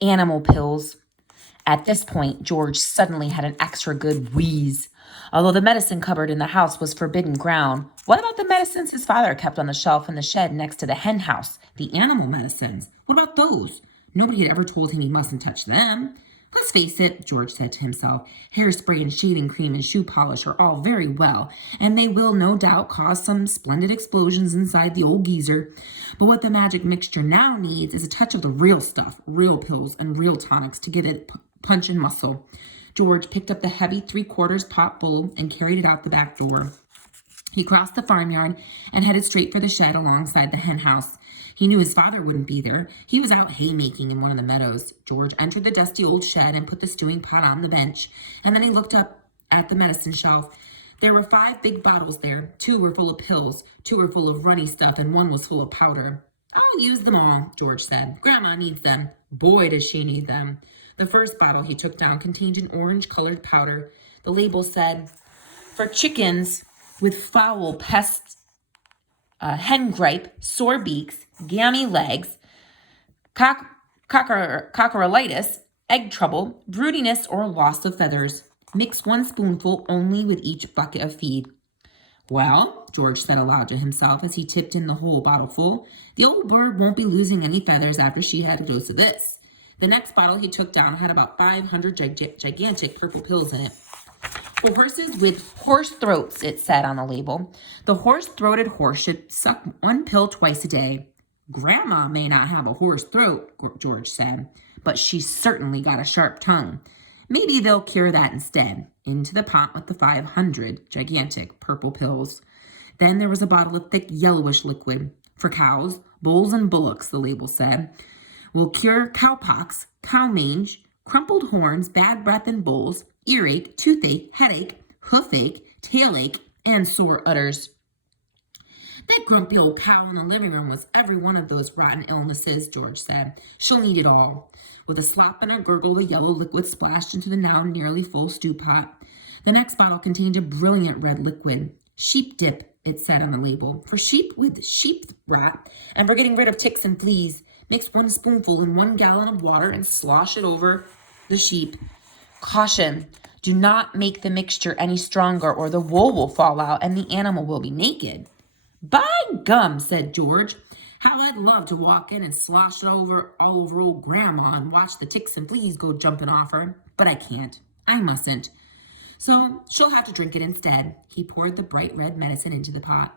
Animal pills. At this point, George suddenly had an extra good wheeze. Although the medicine cupboard in the house was forbidden ground, what about the medicines his father kept on the shelf in the shed next to the hen house? The animal medicines. What about those? Nobody had ever told him he mustn't touch them. Let's face it, George said to himself, hairspray and shaving cream and shoe polish are all very well, and they will no doubt cause some splendid explosions inside the old geezer. But what the magic mixture now needs is a touch of the real stuff, real pills and real tonics to give it punch and muscle. George picked up the heavy 3/4 pot full and carried it out the back door. He crossed the farmyard and headed straight for the shed alongside the hen house. He knew his father wouldn't be there. He was out haymaking in one of the meadows. George entered the dusty old shed and put the stewing pot on the bench, and then he looked up at the medicine shelf. There were 5 big bottles there. 2 were full of pills, 2 were full of runny stuff, and 1 was full of powder. I'll use them all, George said. Grandma needs them. Boy, does she need them. The first bottle he took down contained an orange-colored powder. The label said, for chickens with foul pests, hen gripe, sore beaks, gammy legs, cockeritis, egg trouble, broodiness, or loss of feathers. Mix 1 spoonful only with each bucket of feed. Well, George said aloud to himself as he tipped in the whole bottle full, the old bird won't be losing any feathers after she had a dose of this. The next bottle he took down had about 500 gigantic purple pills in it. For horses with horse throats, it said on the label. The horse-throated horse should suck 1 pill twice a day. Grandma may not have a horse throat, George said, but she's certainly got a sharp tongue. Maybe they'll cure that instead. Into the pot with the 500 gigantic purple pills. Then there was a bottle of thick yellowish liquid. For cows, bulls, and bullocks, the label said. Will cure cowpox, cow mange, crumpled horns, bad breath in bulls, earache, toothache, headache, hoofache, tailach, and sore udders. That grumpy old cow in the living room was every one of those rotten illnesses, George said. She'll need it all. With a slop and a gurgle, the yellow liquid splashed into the now nearly full stew pot. The next bottle contained a brilliant red liquid. Sheep dip, it said on the label. For sheep with sheep rot, and for getting rid of ticks and fleas. Mix 1 spoonful in 1 gallon of water and slosh it over the sheep. Caution, do not make the mixture any stronger or the wool will fall out and the animal will be naked. By gum, said George. How I'd love to walk in and slosh it all over old Grandma and watch the ticks and fleas go jumping off her. But I can't. I mustn't. So she'll have to drink it instead. He poured the bright red medicine into the pot.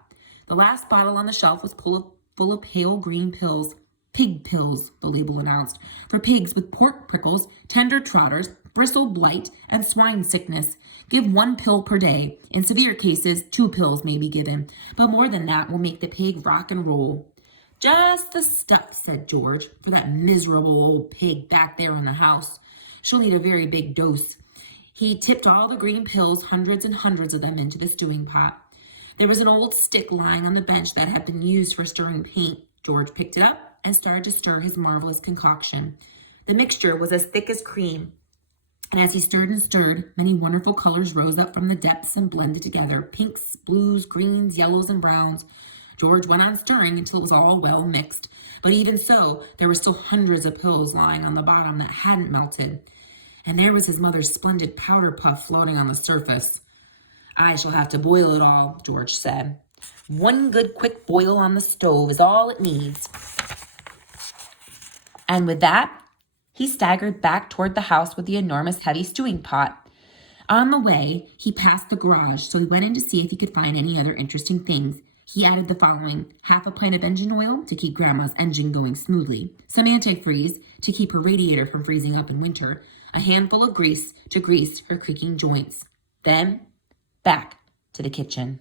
The last bottle on the shelf was full of pale green pills. Pig pills, the label announced, for pigs with pork prickles, tender trotters, bristle blight, and swine sickness. Give 1 pill per day. In severe cases, 2 pills may be given, but more than that will make the pig rock and roll. Just the stuff, said George, for that miserable old pig back there in the house. She'll need a very big dose. He tipped all the green pills, hundreds and hundreds of them, into the stewing pot. There was an old stick lying on the bench that had been used for stirring paint. George picked it up and started to stir his marvelous concoction. The mixture was as thick as cream, and as he stirred and stirred, many wonderful colors rose up from the depths and blended together, pinks, blues, greens, yellows, and browns. George went on stirring until it was all well mixed, but even so, there were still hundreds of pills lying on the bottom that hadn't melted, and there was his mother's splendid powder puff floating on the surface. I shall have to boil it all, George said. 1 good quick boil on the stove is all it needs. And with that, he staggered back toward the house with the enormous heavy stewing pot. On the way, he passed the garage, so he went in to see if he could find any other interesting things. He added the following: 1/2 pint of engine oil to keep Grandma's engine going smoothly, some antifreeze to keep her radiator from freezing up in winter, a handful of grease to grease her creaking joints. Then, back to the kitchen.